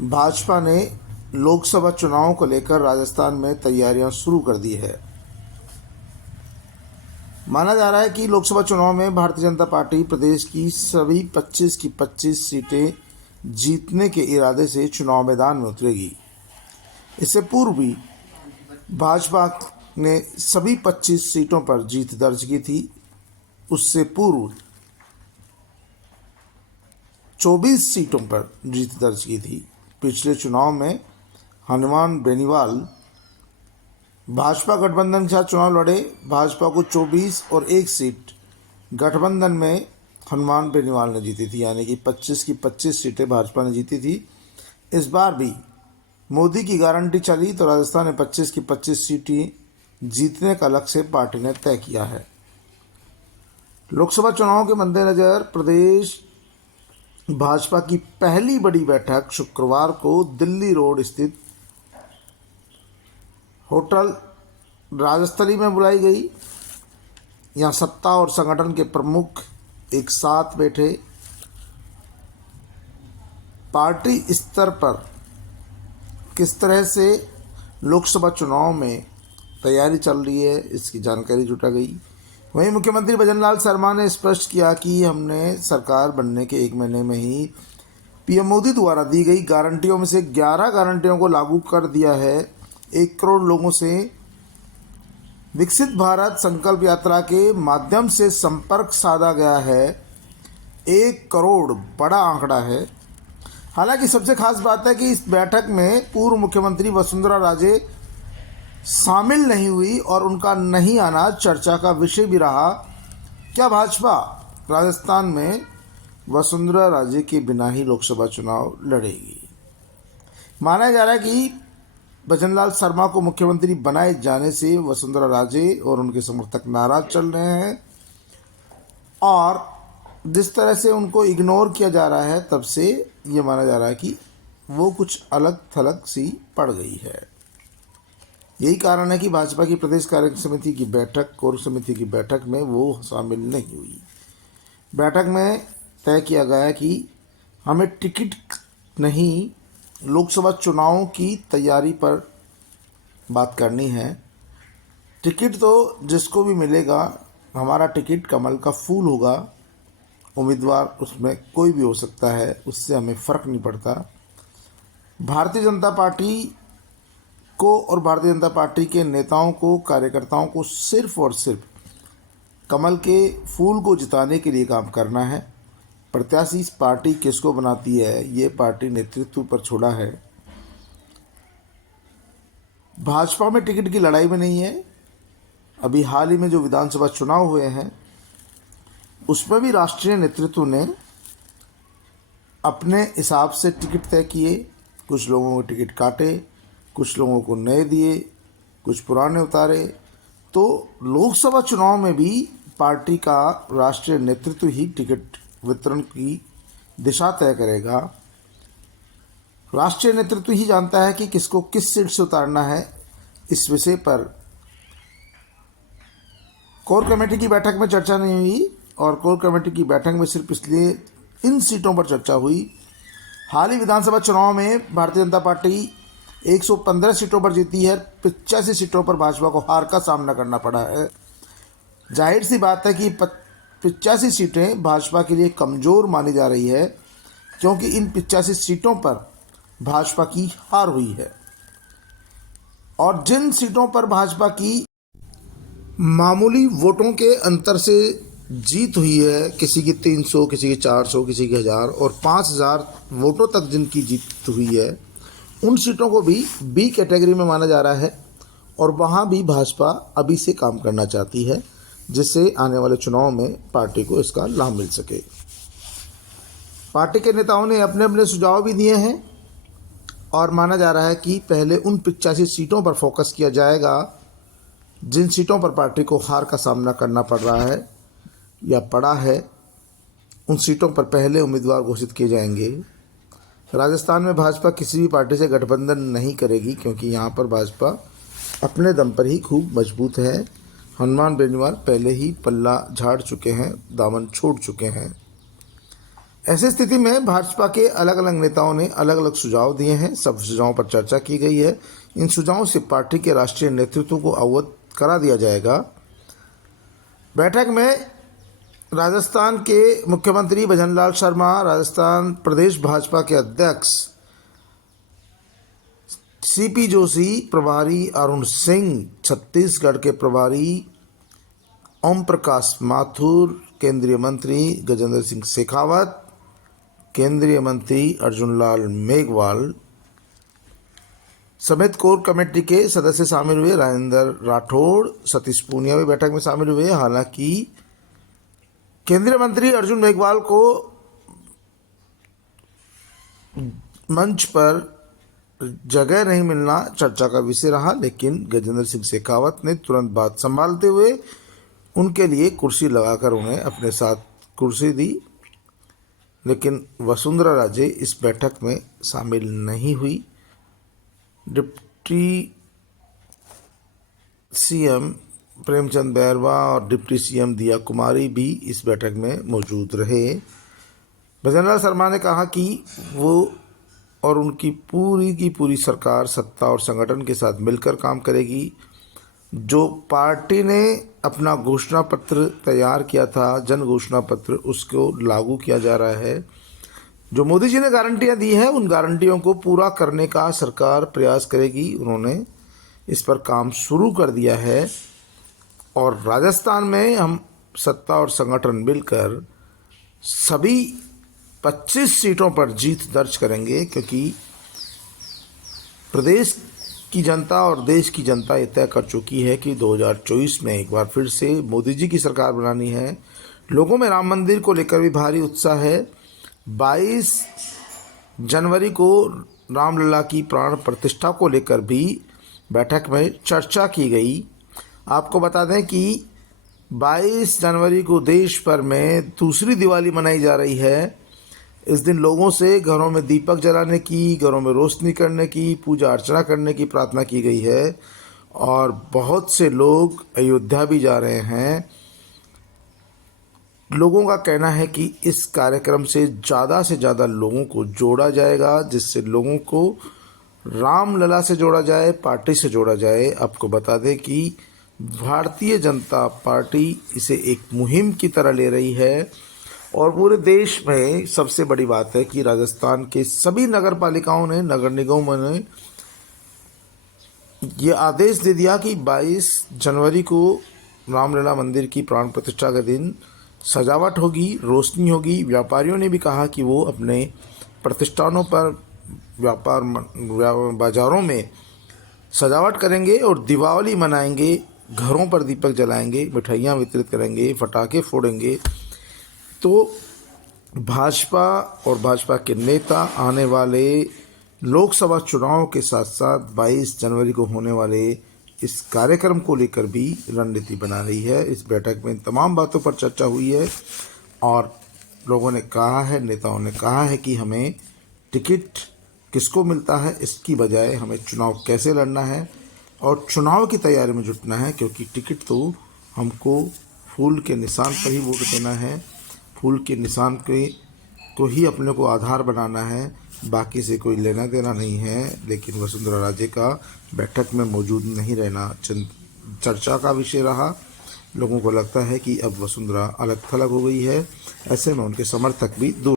भाजपा ने लोकसभा चुनाव को लेकर राजस्थान में तैयारियां शुरू कर दी है। माना जा रहा है कि लोकसभा चुनाव में भारतीय जनता पार्टी प्रदेश की सभी 25 की 25 सीटें जीतने के इरादे से चुनाव मैदान में उतरेगी। इससे पूर्व भी भाजपा ने सभी 25 सीटों पर जीत दर्ज की थी। उससे पूर्व 24 सीटों पर जीत दर्ज की थी। पिछले चुनाव में हनुमान बेनीवाल भाजपा गठबंधन के साथ चुनाव लड़े। भाजपा को 24 और 1 सीट गठबंधन में हनुमान बेनीवाल ने जीती थी, यानी कि 25 की 25 सीटें भाजपा ने जीती थी। इस बार भी मोदी की गारंटी चली तो राजस्थान में 25 की 25 सीटें जीतने का लक्ष्य पार्टी ने तय किया है। लोकसभा चुनाव के मद्देनजर प्रदेश भाजपा की पहली बड़ी बैठक शुक्रवार को दिल्ली रोड स्थित होटल राजस्थली में बुलाई गई। यहाँ सत्ता और संगठन के प्रमुख एक साथ बैठे। पार्टी स्तर पर किस तरह से लोकसभा चुनाव में तैयारी चल रही है, इसकी जानकारी जुटा गई। वहीं मुख्यमंत्री भजनलाल शर्मा ने स्पष्ट किया कि हमने सरकार बनने के 1 महीने में ही पीएम मोदी द्वारा दी गई गारंटियों में से 11 गारंटियों को लागू कर दिया है। 1 करोड़ लोगों से विकसित भारत संकल्प यात्रा के माध्यम से संपर्क साधा गया है। 1 करोड़ बड़ा आंकड़ा है। हालांकि सबसे खास बात है कि इस बैठक में पूर्व मुख्यमंत्री वसुंधरा राजे शामिल नहीं हुई और उनका नहीं आना चर्चा का विषय भी रहा। क्या भाजपा राजस्थान में वसुंधरा राजे के बिना ही लोकसभा चुनाव लड़ेगी? माना जा रहा है कि भजनलाल शर्मा को मुख्यमंत्री बनाए जाने से वसुंधरा राजे और उनके समर्थक नाराज चल रहे हैं और जिस तरह से उनको इग्नोर किया जा रहा है, तब से ये माना जा रहा है कि वो कुछ अलग थलग सी पड़ गई है। यही कारण है कि भाजपा की प्रदेश कार्य समिति की बैठक, कोर समिति की बैठक में वो शामिल नहीं हुई। बैठक में तय किया गया कि हमें टिकट नहीं, लोकसभा चुनाव की तैयारी पर बात करनी है। टिकट तो जिसको भी मिलेगा, हमारा टिकट कमल का फूल होगा। उम्मीदवार उसमें कोई भी हो सकता है, उससे हमें फ़र्क नहीं पड़ता। भारतीय जनता पार्टी को और भारतीय जनता पार्टी के नेताओं को, कार्यकर्ताओं को सिर्फ और सिर्फ कमल के फूल को जिताने के लिए काम करना है। प्रत्याशी इस पार्टी किसको बनाती है, ये पार्टी नेतृत्व पर छोड़ा है। भाजपा में टिकट की लड़ाई में नहीं है। अभी हाल ही में जो विधानसभा चुनाव हुए हैं उसमें भी राष्ट्रीय नेतृत्व ने अपने हिसाब से टिकट तय किए। कुछ लोगों को टिकट काटे, कुछ लोगों को नए दिए, कुछ पुराने उतारे। तो लोकसभा चुनाव में भी पार्टी का राष्ट्रीय नेतृत्व ही टिकट वितरण की दिशा तय करेगा। राष्ट्रीय नेतृत्व ही जानता है कि किसको किस सीट से उतारना है। इस विषय पर कोर कमेटी की बैठक में चर्चा नहीं हुई और कोर कमेटी की बैठक में सिर्फ इसलिए इन सीटों पर चर्चा हुई। हाल ही विधानसभा चुनाव में भारतीय जनता पार्टी 115 सीटों पर जीती है। 85 सीटों पर भाजपा को हार का सामना करना पड़ा है। जाहिर सी बात है कि 85 सीटें भाजपा के लिए कमज़ोर मानी जा रही है, क्योंकि इन 85 सीटों पर भाजपा की हार हुई है। और जिन सीटों पर भाजपा की मामूली वोटों के अंतर से जीत हुई है, किसी की 300, किसी की 400, किसी की 1000 और 5000 वोटों तक जिनकी जीत हुई है, उन सीटों को भी बी कैटेगरी में माना जा रहा है और वहाँ भी भाजपा अभी से काम करना चाहती है, जिससे आने वाले चुनाव में पार्टी को इसका लाभ मिल सके। पार्टी के नेताओं ने अपने अपने सुझाव भी दिए हैं और माना जा रहा है कि पहले उन 85 सीटों पर फोकस किया जाएगा जिन सीटों पर पार्टी को हार का सामना करना पड़ रहा है या पड़ा है। उन सीटों पर पहले उम्मीदवार घोषित किए जाएंगे। राजस्थान में भाजपा किसी भी पार्टी से गठबंधन नहीं करेगी, क्योंकि यहाँ पर भाजपा अपने दम पर ही खूब मजबूत है। हनुमान बेनीवाल पहले ही पल्ला झाड़ चुके हैं, दामन छोड़ चुके हैं। ऐसी स्थिति में भाजपा के अलग अलग नेताओं ने अलग अलग सुझाव दिए हैं। सब सुझावों पर चर्चा की गई है। इन सुझावों से पार्टी के राष्ट्रीय नेतृत्व को अवगत करा दिया जाएगा। बैठक में राजस्थान के मुख्यमंत्री भजनलाल शर्मा, राजस्थान प्रदेश भाजपा के अध्यक्ष सीपी जोशी, प्रभारी अरुण सिंह, छत्तीसगढ़ के प्रभारी ओम प्रकाश माथुर, केंद्रीय मंत्री गजेंद्र सिंह शेखावत, केंद्रीय मंत्री अर्जुन लाल मेघवाल समेत कोर कमेटी के सदस्य शामिल हुए। राजेंद्र राठौड़, सतीश पूनिया भी बैठक में शामिल हुए। हालांकि केंद्रीय मंत्री अर्जुन मेघवाल को मंच पर जगह नहीं मिलना चर्चा का विषय रहा, लेकिन गजेंद्र सिंह शेखावत ने तुरंत बात संभालते हुए उनके लिए कुर्सी लगाकर उन्हें अपने साथ कुर्सी दी। लेकिन वसुंधरा राजे इस बैठक में शामिल नहीं हुई। डिप्टी सीएम प्रेमचंद बैरवा और डिप्टी सीएम दिया कुमारी भी इस बैठक में मौजूद रहे। भजनलाल शर्मा ने कहा कि वो और उनकी पूरी की पूरी सरकार सत्ता और संगठन के साथ मिलकर काम करेगी। जो पार्टी ने अपना घोषणा पत्र तैयार किया था, जन घोषणा पत्र, उसको लागू किया जा रहा है। जो मोदी जी ने गारंटियां दी हैं, उन गारंटियों को पूरा करने का सरकार प्रयास करेगी। उन्होंने इस पर काम शुरू कर दिया है और राजस्थान में हम सत्ता और संगठन मिलकर सभी 25 सीटों पर जीत दर्ज करेंगे, क्योंकि प्रदेश की जनता और देश की जनता ये तय कर चुकी है कि 2024 में एक बार फिर से मोदी जी की सरकार बनानी है। लोगों में राम मंदिर को लेकर भी भारी उत्साह है। 22 जनवरी को रामलला की प्राण प्रतिष्ठा को लेकर भी बैठक में चर्चा की गई। आपको बता दें कि 22 जनवरी को देश भर में दूसरी दिवाली मनाई जा रही है। इस दिन लोगों से घरों में दीपक जलाने की, घरों में रोशनी करने की, पूजा अर्चना करने की प्रार्थना की गई है और बहुत से लोग अयोध्या भी जा रहे हैं। लोगों का कहना है कि इस कार्यक्रम से ज़्यादा लोगों को जोड़ा जाएगा, जिससे लोगों को रामलला से जोड़ा जाए, पार्टी से जोड़ा जाए। आपको बता दें कि भारतीय जनता पार्टी इसे एक मुहिम की तरह ले रही है और पूरे देश में सबसे बड़ी बात है कि राजस्थान के सभी नगर पालिकाओं ने, नगर निगमों ने ये आदेश दे दिया कि 22 जनवरी को रामलला मंदिर की प्राण प्रतिष्ठा के दिन सजावट होगी, रोशनी होगी। व्यापारियों ने भी कहा कि वो अपने प्रतिष्ठानों पर, बाजारों में सजावट करेंगे और दिवाली मनाएंगे, घरों पर दीपक जलाएंगे, मिठाइयाँ वितरित करेंगे, पटाखे फोड़ेंगे। तो भाजपा और भाजपा के नेता आने वाले लोकसभा चुनाव के साथ साथ 22 जनवरी को होने वाले इस कार्यक्रम को लेकर भी रणनीति बना रही है। इस बैठक में तमाम बातों पर चर्चा हुई है और लोगों ने कहा है, नेताओं ने कहा है कि हमें टिकट किसको मिलता है इसकी बजाय हमें चुनाव कैसे लड़ना है और चुनाव की तैयारी में जुटना है, क्योंकि टिकट तो हमको फूल के निशान पर ही वोट देना है। फूल के निशान को ही अपने को आधार बनाना है, बाकी से कोई लेना देना नहीं है। लेकिन वसुंधरा राजे का बैठक में मौजूद नहीं रहना चर्चा का विषय रहा। लोगों को लगता है कि अब वसुंधरा अलग थलग हो गई है। ऐसे में उनके समर्थक भी दूर